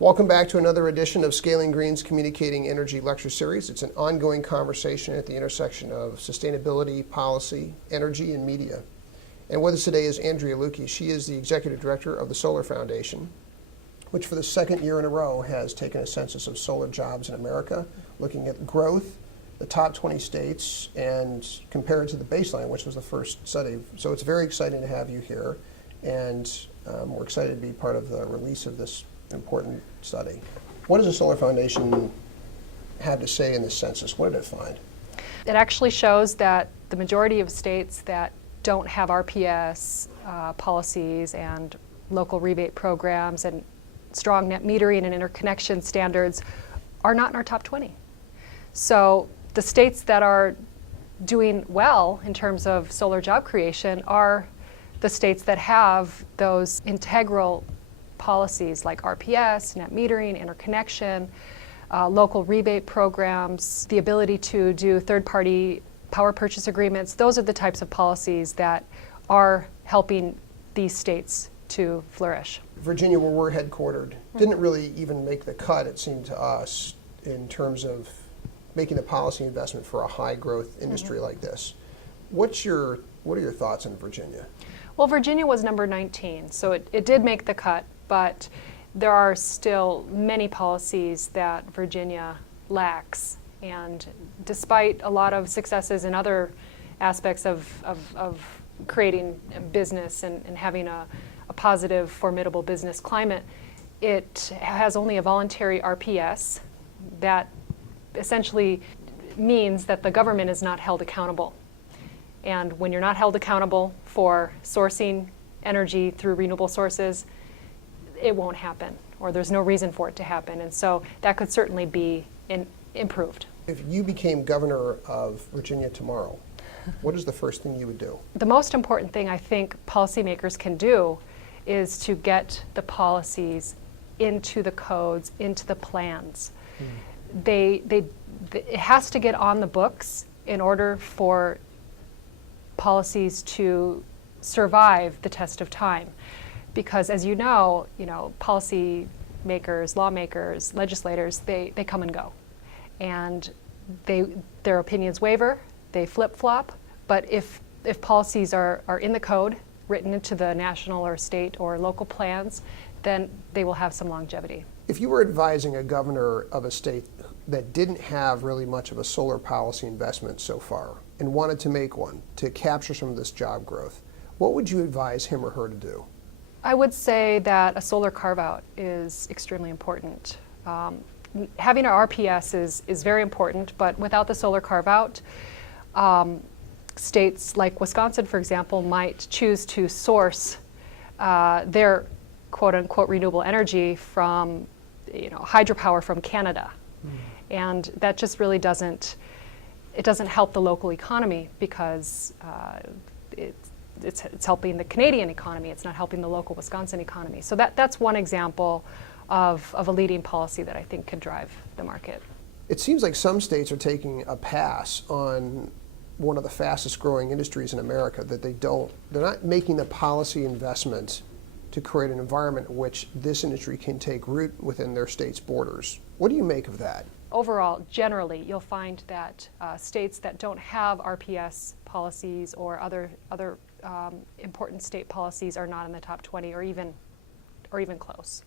Welcome back to another edition of Scaling Green's Communicating Energy Lecture Series. It's an ongoing conversation at the intersection of sustainability, policy, energy, and media. And with us today is Andrea Leucke. She is the Executive Director of the Solar Foundation, which for the second year in a row has taken a census of solar jobs in America, looking at growth, the top 20 states, and compared to the baseline, which was the first study. So it's very exciting to have you here, and we're excited to be part of the release of this important study. What does the Solar Foundation have to say in this census? What did it find? It actually shows that the majority of states that don't have RPS policies and local rebate programs and strong net metering and interconnection standards are not in our top 20. So the states that are doing well in terms of solar job creation are the states that have those integral policies like RPS, net metering, interconnection, local rebate programs, the ability to do third-party power purchase agreements. Those are the types of policies that are helping these states to flourish. Virginia, where we're headquartered, didn't really even make the cut, it seemed to us, in terms of making the policy investment for a high-growth industry like this. What are your thoughts on Virginia? Well, Virginia was number 19, so it did make the cut, but there are still many policies that Virginia lacks. And despite a lot of successes in other aspects of creating a business and having a positive, formidable business climate, it has only a voluntary RPS that essentially means that the government is not held accountable. And when you're not held accountable for sourcing energy through renewable sources, it won't happen, or there's no reason for it to happen. And so that could certainly be improved. If you became governor of Virginia tomorrow, what is the first thing you would do? The most important thing I think policymakers can do is to get the policies into the codes, into the plans. It has to get on the books in order for policies to survive the test of time. Because as you know, policy makers, lawmakers, legislators, they come and go. And their opinions waver, they flip-flop, but if policies are in the code, written into the national or state or local plans, then they will have some longevity. If you were advising a governor of a state that didn't have really much of a solar policy investment so far and wanted to make one to capture some of this job growth, what would you advise him or her to do? I would say that a solar carve-out is extremely important. Having an RPS is very important, but without the solar carve-out, states like Wisconsin, for example, might choose to source their quote-unquote renewable energy from hydropower from Canada. And that just really doesn't help the local economy because it's helping the Canadian economy. It's not helping the local Wisconsin economy. So that's one example of a leading policy that I think could drive the market. It seems like some states are taking a pass on one of the fastest growing industries in America, that they're not making the policy investment to create an environment in which this industry can take root within their state's borders. What do you make of that? Overall, generally, you'll find that states that don't have RPS policies or other important state policies are not in the top 20 or even close.